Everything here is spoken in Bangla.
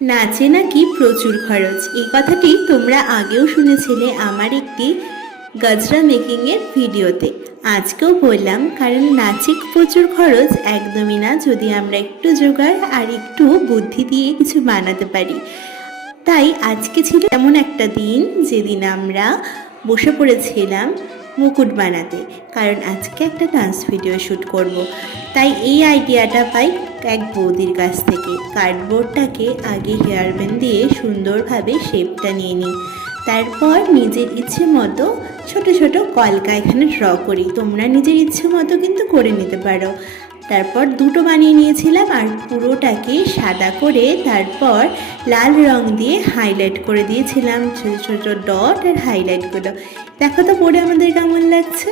নাচে নাকি প্রচুর খরচ, এই কথাটি তোমরা আগেও শুনেছিলে আমার একটি গজরা মেকিংয়ের ভিডিওতে। আজকেও বললাম, কারণ নাচে প্রচুর খরচ একদমই না, যদি আমরা একটু জোগাড় আর একটু বুদ্ধি দিয়ে কিছু বানাতে পারি। তাই আজকে ছিল এমন একটা দিন যেদিন আমরা বসে পড়েছিলাম মুকুট বানাতে, কারণ আজকে একটা ডান্স ভিডিও শ্যুট করব। তাই এই আইডিয়াটা পাই এক বৌদির কাছ থেকে। কার্ডবোর্ডটাকে আগে হেয়ার ব্যান্ড দিয়ে সুন্দরভাবে শেপটা নিয়ে নিই, তারপর নিজের ইচ্ছে মতো ছোট ছোট কলকা এখানে ড্র করি। তোমরা নিজের ইচ্ছে মতো কিন্তু করে নিতে পারো। তারপর দুটো বানিয়ে নিয়েছিলাম আর পুরোটাকে সাদা করে তারপর লাল রং দিয়ে হাইলাইট করে দিয়েছিলাম, ছোটো ছোটো ডট আর হাইলাইটগুলো। দেখো তো পরে আমাদের কেমন লাগছে।